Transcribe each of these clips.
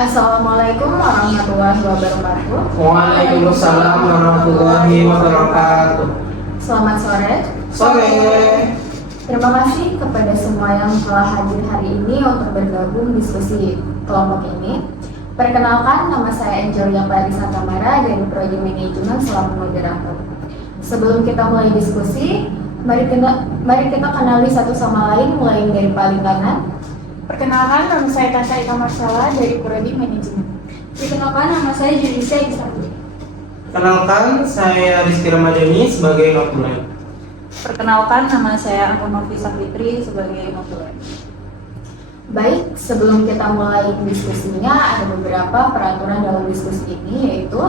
Assalamualaikum warahmatullahi wabarakatuh. Waalaikumsalam warahmatullahi wabarakatuh. Selamat sore. Sore. Terima kasih kepada semua yang telah hadir hari ini untuk bergabung diskusi kelompok ini. Perkenalkan, nama saya Angelia Clarissa Tamara dari Prodi Manajemen selaku moderator. Sebelum kita mulai diskusi, mari kita kenali satu sama lain, mulai dari paling kanan. Perkenalkan, nama saya Tasya Ika Marsala dari Prodi Manajemen. Perkenalkan, nama saya Julissa Iksabri. Kenalkan, saya Rizky Ramadhani sebagai notulen. Perkenalkan, nama saya Anggun Novisa Fitri sebagai notulen. Baik, sebelum kita mulai diskusinya, ada beberapa peraturan dalam diskusi ini, yaitu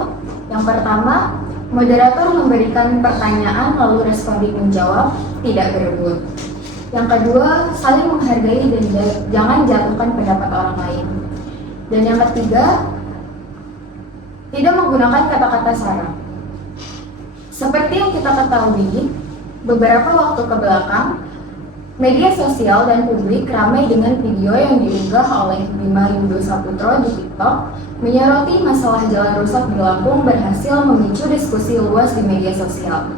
yang pertama, moderator memberikan pertanyaan lalu responden menjawab, tidak berebut. Yang kedua, saling menghargai dan jangan jatuhkan pendapat orang lain. Dan yang ketiga, tidak menggunakan kata-kata sara. Seperti yang kita ketahui, beberapa waktu ke belakang, media sosial dan publik ramai dengan video yang diunggah oleh Bima Yudo Saputro di TikTok menyoroti masalah jalan rusak di Lampung berhasil memicu diskusi luas di media sosial.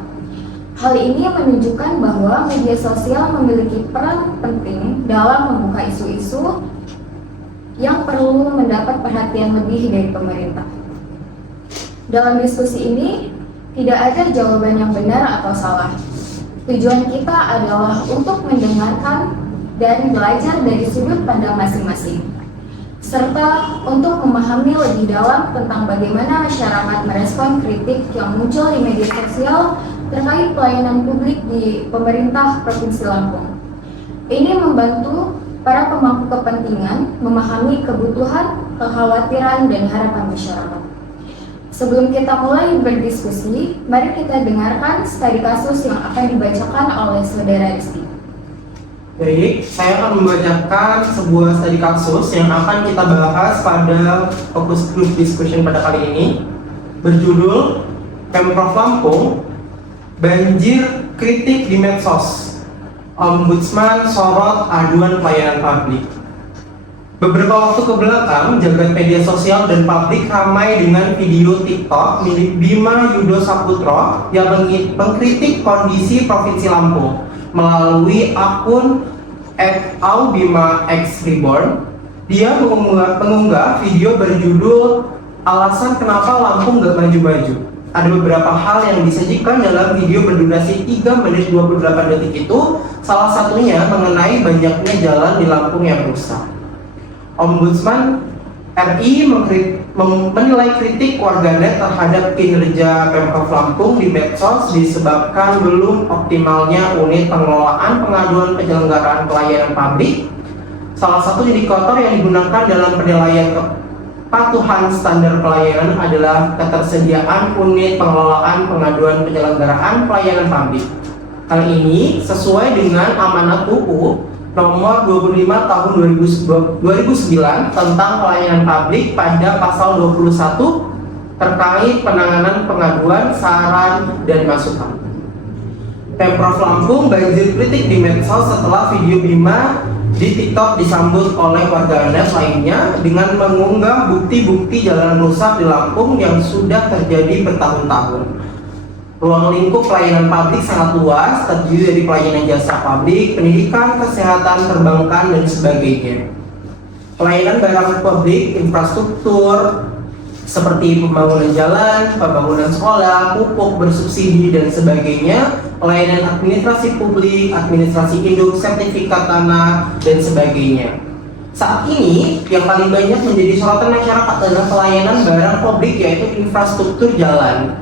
Hal ini menunjukkan bahwa media sosial memiliki peran penting dalam membuka isu-isu yang perlu mendapat perhatian lebih dari pemerintah. Dalam diskusi ini, tidak ada jawaban yang benar atau salah. Tujuan kita adalah untuk mendengarkan dan belajar dari sudut pandang masing-masing, serta untuk memahami lebih dalam tentang bagaimana masyarakat merespon kritik yang muncul di media sosial terkait pelayanan publik di pemerintah Provinsi Lampung. Ini membantu para pemangku kepentingan memahami kebutuhan, kekhawatiran, dan harapan masyarakat. Sebelum kita mulai berdiskusi, mari kita dengarkan studi kasus yang akan dibacakan oleh Saudara Rizky. Baik, saya akan membacakan sebuah studi kasus yang akan kita bahas pada fokus group discussion pada kali ini, berjudul Pemprov Lampung, Banjir Kritik di Medsos, Ombudsman sorot aduan pelayanan publik. Beberapa waktu ke belakang, jagat media sosial dan publik ramai dengan video TikTok milik Bima Yudo Saputro yang mengkritik kondisi Provinsi Lampung melalui akun @aubima_x_reborn. Dia mengunggah video berjudul "Alasan Kenapa Lampung Gak Maju-Maju". Ada beberapa hal yang disajikan dalam video berdurasi 3 menit 28 detik itu, salah satunya mengenai banyaknya jalan di Lampung yang rusak. Ombudsman RI menilai kritik warganet terhadap kinerja Pemprov Lampung di medsos disebabkan belum optimalnya unit pengelolaan pengaduan penyelenggaraan pelayanan publik. Salah satu indikator yang digunakan dalam penilaian kepatuhan standar pelayanan adalah ketersediaan unit pengelolaan pengaduan penyelenggaraan pelayanan publik. Hal ini sesuai dengan amanat UU Nomor 25 Tahun 2009 tentang pelayanan publik pada pasal 21 terkait penanganan pengaduan, saran, dan masukan. Pemprov Lampung banjir kritik di medsos setelah video Bima di TikTok disambut oleh warganet lainnya dengan mengunggah bukti-bukti jalan rusak di Lampung yang sudah terjadi bertahun-tahun. Ruang lingkup pelayanan publik sangat luas, terdiri dari pelayanan jasa publik, pendidikan, kesehatan, perbankan, dan sebagainya. Pelayanan barang publik, infrastruktur, seperti pembangunan jalan, pembangunan sekolah, pupuk bersubsidi, dan sebagainya, pelayanan administrasi publik, administrasi induk, sertifikat tanah, dan sebagainya. Saat ini, yang paling banyak menjadi sorotan masyarakat adalah pelayanan barang publik, yaitu infrastruktur jalan.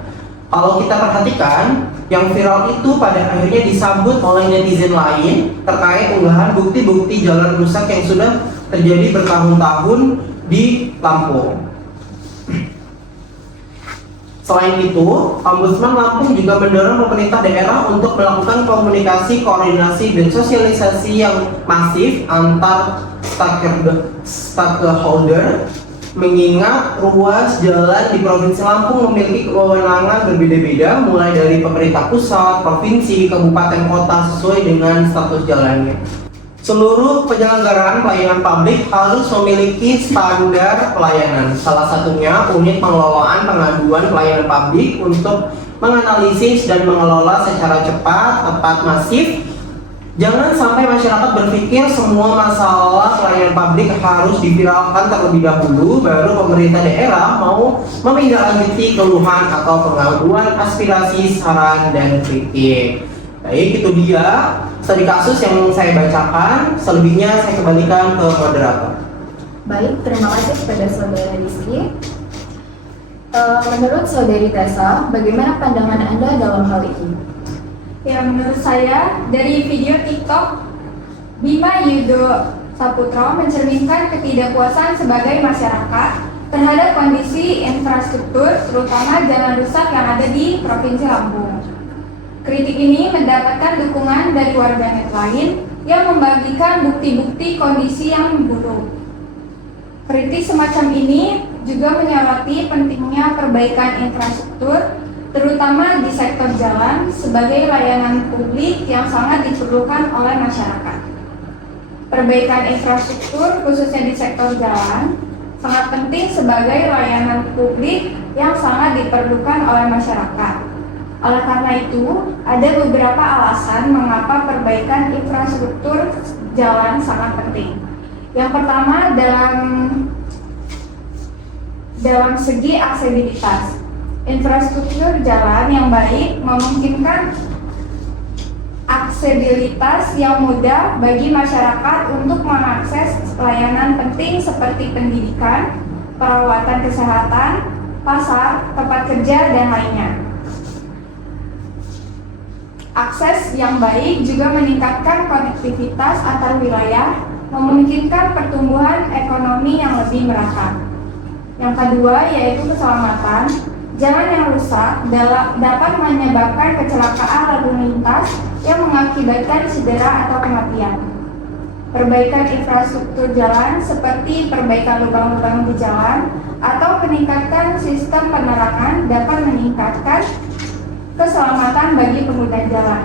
Kalau kita perhatikan, yang viral itu pada akhirnya disambut oleh netizen lain terkait unggahan bukti-bukti jalan rusak yang sudah terjadi bertahun-tahun di Lampung. Selain itu, Ombudsman Lampung juga mendorong pemerintah daerah untuk melakukan komunikasi, koordinasi, dan sosialisasi yang masif antar stakeholder, mengingat ruas jalan di Provinsi Lampung memiliki kewenangan berbeda-beda, mulai dari pemerintah pusat, provinsi, kabupaten, kota sesuai dengan status jalannya. Seluruh penyelenggaraan pelayanan publik harus memiliki standar pelayanan. Salah satunya unit pengelolaan pengaduan pelayanan publik untuk menganalisis dan mengelola secara cepat, tepat, masif. Jangan sampai masyarakat berpikir semua masalah pelayanan publik harus diviralkan terlebih dahulu, baru pemerintah daerah mau menindaklanjuti keluhan atau pengaduan, aspirasi, saran, dan kritik. Baik, itu dia studi kasus yang saya bacakan. Selebihnya saya kembalikan ke moderator. Baik, terima kasih kepada Saudara Rizky. Menurut Saudari Tessa, bagaimana pandangan Anda dalam hal ini? Ya, menurut saya dari video TikTok Bima Yudo Saputro mencerminkan ketidakpuasan sebagai masyarakat terhadap kondisi infrastruktur, terutama jalan rusak yang ada di Provinsi Lampung. Kritik ini mendapatkan dukungan dari warganet lain yang membagikan bukti-bukti kondisi yang buruk. Kritik semacam ini juga menyoroti pentingnya perbaikan infrastruktur, terutama di sektor jalan sebagai layanan publik yang sangat diperlukan oleh masyarakat. Perbaikan infrastruktur khususnya di sektor jalan sangat penting sebagai layanan publik yang sangat diperlukan oleh masyarakat. Oleh karena itu, ada beberapa alasan mengapa perbaikan infrastruktur jalan sangat penting. Yang pertama, dalam segi aksesibilitas. Infrastruktur jalan yang baik memungkinkan aksesibilitas yang mudah bagi masyarakat untuk mengakses layanan penting seperti pendidikan, perawatan kesehatan, pasar, tempat kerja, dan lainnya. Akses yang baik juga meningkatkan konektivitas antar wilayah, memungkinkan pertumbuhan ekonomi yang lebih merata. Yang kedua yaitu keselamatan. Jalan yang rusak dapat menyebabkan kecelakaan lalu lintas yang mengakibatkan cedera atau kematian. Perbaikan infrastruktur jalan seperti perbaikan lubang-lubang di jalan atau peningkatan sistem penerangan dapat meningkatkan keselamatan bagi pengguna jalan.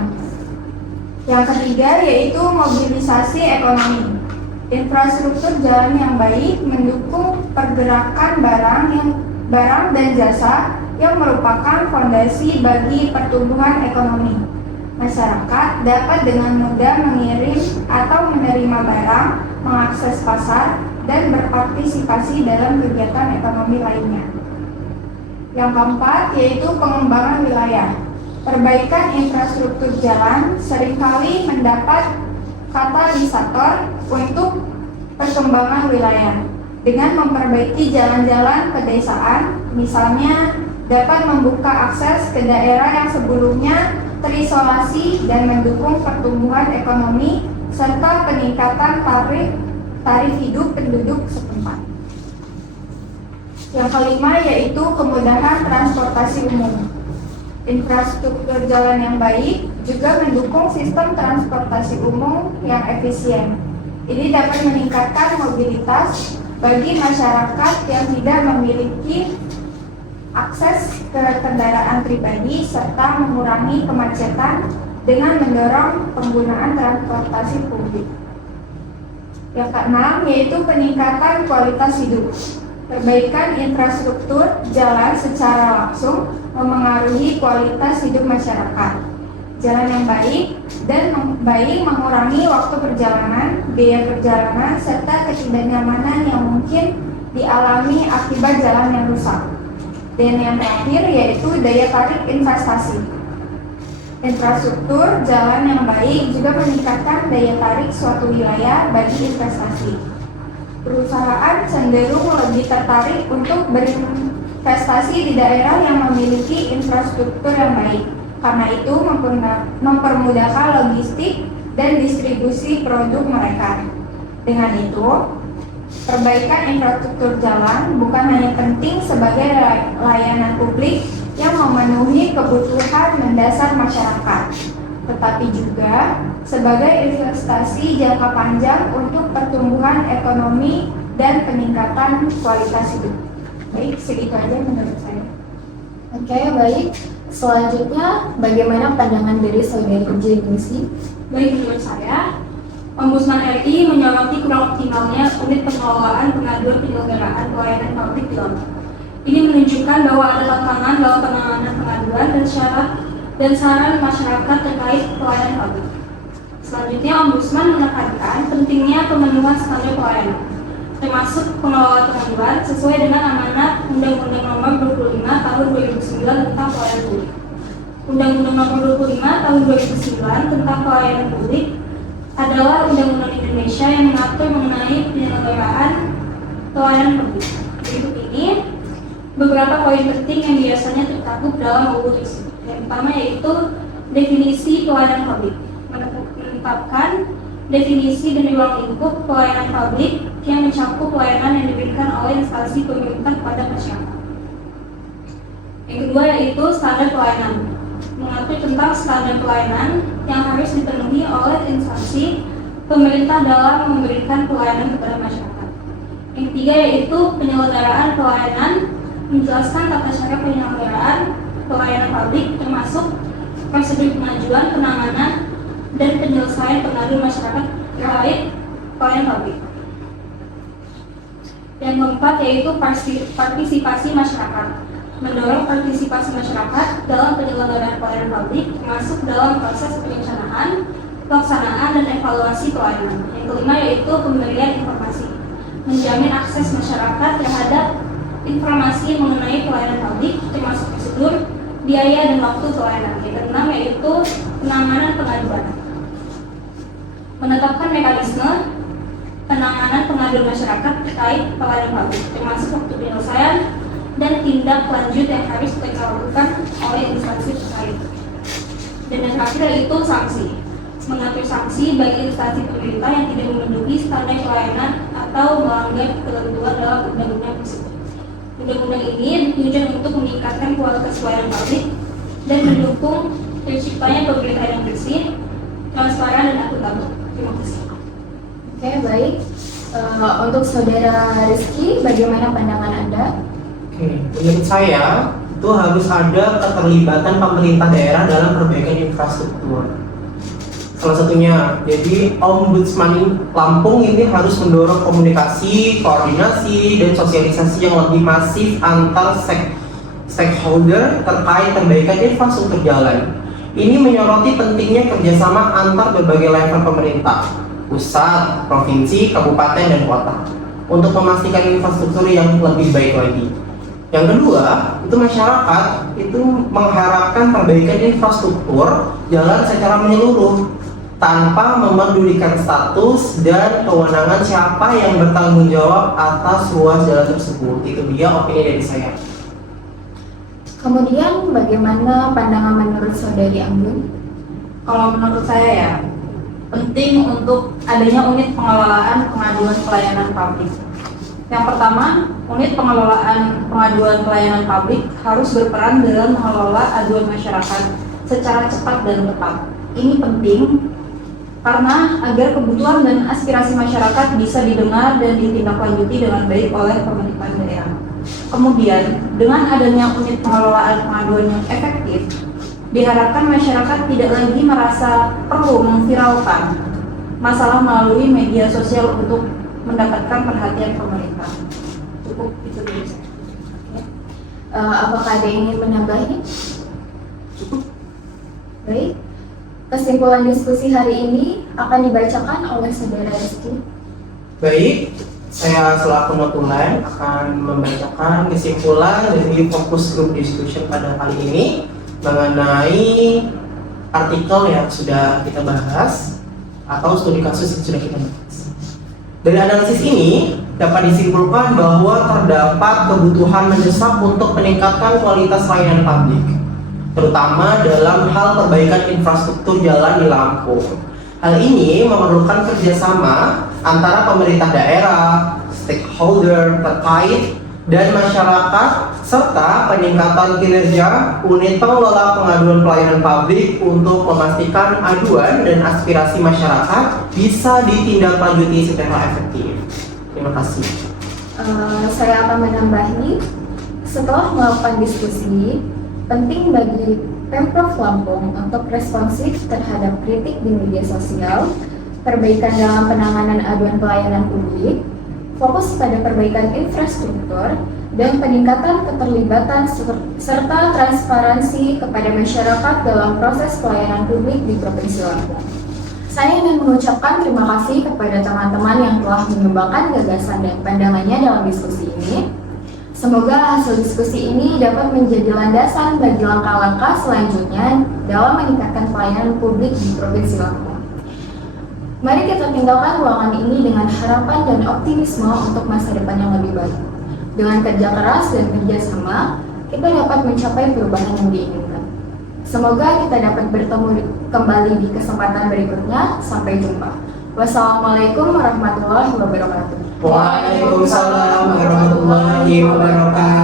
Yang ketiga yaitu mobilisasi ekonomi. Infrastruktur jalan yang baik mendukung pergerakan barang dan jasa yang merupakan fondasi bagi pertumbuhan ekonomi. Masyarakat dapat dengan mudah mengirim atau menerima barang, mengakses pasar, dan berpartisipasi dalam kegiatan ekonomi lainnya. Yang keempat yaitu pengembangan wilayah. Perbaikan infrastruktur jalan seringkali mendapat katalisator untuk perkembangan wilayah. Dengan memperbaiki jalan-jalan pedesaan, misalnya dapat membuka akses ke daerah yang sebelumnya terisolasi dan mendukung pertumbuhan ekonomi serta peningkatan tarif hidup penduduk setempat. Yang kelima yaitu kemudahan transportasi umum. Infrastruktur jalan yang baik juga mendukung sistem transportasi umum yang efisien. Ini dapat meningkatkan mobilitas bagi masyarakat yang tidak memiliki akses ke kendaraan pribadi serta mengurangi kemacetan dengan mendorong penggunaan transportasi publik. Yang keenam yaitu peningkatan kualitas hidup. Perbaikan infrastruktur jalan secara langsung memengaruhi kualitas hidup masyarakat. Jalan yang baik mengurangi waktu perjalanan, biaya perjalanan, serta ketidaknyamanan yang mungkin dialami akibat jalan yang rusak. Dan yang terakhir yaitu daya tarik investasi. Infrastruktur jalan yang baik juga meningkatkan daya tarik suatu wilayah bagi investasi. Perusahaan cenderung lebih tertarik untuk berinvestasi di daerah yang memiliki infrastruktur yang baik. Karena itu mempermudahkan logistik dan distribusi produk mereka. Dengan itu, perbaikan infrastruktur jalan bukan hanya penting sebagai layanan publik yang memenuhi kebutuhan mendasar masyarakat, tetapi juga sebagai investasi jangka panjang untuk pertumbuhan ekonomi dan peningkatan kualitas hidup. Baik, segitu aja menurut saya. Oke, baik. Selanjutnya, bagaimana pandangan dari Saudari Jenisi? Baik, menurut saya, Ombudsman RI menyoroti kurang optimalnya unit pengelolaan pengaduan penyelenggaraan pelayanan publik di Lampung. Ini menunjukkan bahwa ada tantangan dalam penanganan pengaduan dan saran masyarakat terkait pelayanan publik. Selanjutnya, Ombudsman menekankan pentingnya pemenuhan standar pelayanan, termasuk pengelolaan pengaduan sesuai dengan amanat Undang-Undang Nomor 25 Tahun 2009 tentang Pelayanan Publik. Undang-Undang Nomor 25 Tahun 2009 tentang Pelayanan Publik adalah undang-undang Indonesia yang mengatur mengenai penyelenggaraan pelayanan publik. Berikut ini beberapa poin penting yang biasanya tercakup dalam UU tersebut. Yang pertama yaitu definisi pelayanan publik, menetapkan definisi dan ruang lingkup pelayanan publik yang mencakup pelayanan yang diberikan oleh instansi pemerintah kepada masyarakat. Yang kedua yaitu standar pelayanan, mengatur tentang standar pelayanan yang harus dipenuhi oleh instansi pemerintah dalam memberikan pelayanan kepada masyarakat. Yang ketiga yaitu penyelenggaraan pelayanan, menjelaskan tata cara penyelenggaraan pelayanan publik termasuk prosedur pengajuan, penanganan, dan penyelesaian pengaduan masyarakat terkait pelayanan publik. Yang keempat yaitu partisipasi masyarakat, mendorong partisipasi masyarakat dalam penyelenggaraan pelayanan publik termasuk dalam proses perencanaan, pelaksanaan, dan evaluasi pelayanan. Yang kelima yaitu pemberian informasi, menjamin akses masyarakat terhadap informasi mengenai pelayanan publik termasuk prosedur, biaya, dan waktu pelayanan. Yang keenam yaitu penanganan pengaduan, menetapkan mekanisme penanganan pengaduan masyarakat terkait pelayanan publik termasuk waktu penyelesaian dan tindak lanjut yang harus dilakukan oleh instansi terkait. Dan yang terakhir yaitu sanksi, mengatur sanksi bagi instansi pemerintah yang tidak memenuhi standar pelayanan atau melanggar ketentuan dalam undang-undang tersebut. Undang-undang ini bertujuan untuk meningkatkan kualitas pelayanan publik dan mendukung terciptanya pemerintahan yang bersih, transparan, dan akuntabel. Terima kasih. Oke, baik. Untuk Saudara Rizky, bagaimana pandangan Anda? Oke, menurut saya itu harus ada keterlibatan pemerintah daerah dalam perbaikan infrastruktur. Salah satunya, jadi Ombudsman Lampung ini harus mendorong komunikasi, koordinasi, dan sosialisasi yang lebih masif antar stakeholder terkait perbaikan infrastruktur jalan. Ini menyoroti pentingnya kerjasama antar berbagai level pemerintah, pusat, provinsi, kabupaten, dan kota, untuk memastikan infrastruktur yang lebih baik lagi. Yang kedua, itu masyarakat itu mengharapkan perbaikan infrastruktur jalan secara menyeluruh, tanpa memedulikan status dan kewenangan siapa yang bertanggung jawab atas ruas jalan tersebut. Itu dia opini dari saya. Kemudian bagaimana pandangan menurut Saudari Anggun? Kalau menurut saya ya, penting untuk adanya unit pengelolaan pengaduan pelayanan publik. Yang pertama, unit pengelolaan pengaduan pelayanan publik harus berperan dalam mengelola aduan masyarakat secara cepat dan tepat. Ini penting karena agar kebutuhan dan aspirasi masyarakat bisa didengar dan ditindaklanjuti dengan baik oleh pemerintahan daerah. Kemudian, dengan adanya unit pengelolaan pengaduan yang efektif, diharapkan masyarakat tidak lagi merasa perlu memviralkan masalah melalui media sosial untuk mendapatkan perhatian pemerintah. Cukup itu dari saya. Apakah ada yang ingin menambahi? Cukup. Baik. Kesimpulan diskusi hari ini akan dibacakan oleh Saudara Rizky. Baik, saya selaku notulen akan membacakan kesimpulan dari fokus group discussion pada kali ini mengenai artikel yang sudah kita bahas atau studi kasus yang sudah kita bahas. Dari analisis ini dapat disimpulkan bahwa terdapat kebutuhan mendesak untuk meningkatkan kualitas layanan publik, terutama dalam hal perbaikan infrastruktur jalan di Lampung. Hal ini memerlukan kerjasama antara pemerintah daerah, stakeholder terkait, dan masyarakat, serta peningkatan kinerja unit pengelola pengaduan pelayanan publik untuk memastikan aduan dan aspirasi masyarakat bisa ditindaklanjuti secara efektif. Terima kasih. Saya akan menambahi, setelah melakukan diskusi, penting bagi Pemprov Lampung untuk responsif terhadap kritik di media sosial, perbaikan dalam penanganan aduan pelayanan publik, fokus pada perbaikan infrastruktur, dan peningkatan keterlibatan serta transparansi kepada masyarakat dalam proses pelayanan publik di Provinsi Lampung. Saya ingin mengucapkan terima kasih kepada teman-teman yang telah menyumbangkan gagasan dan pandangannya dalam diskusi ini. Semoga hasil diskusi ini dapat menjadi landasan bagi langkah-langkah selanjutnya dalam meningkatkan pelayanan publik di Provinsi Lampung. Mari kita tinggalkan ruangan ini dengan harapan dan optimisme untuk masa depan yang lebih baik. Dengan kerja keras dan kerjasama, kita dapat mencapai perubahan yang diinginkan. Semoga kita dapat bertemu kembali di kesempatan berikutnya. Sampai jumpa. Wassalamualaikum warahmatullahi wabarakatuh. Waalaikumsalam warahmatullahi wabarakatuh.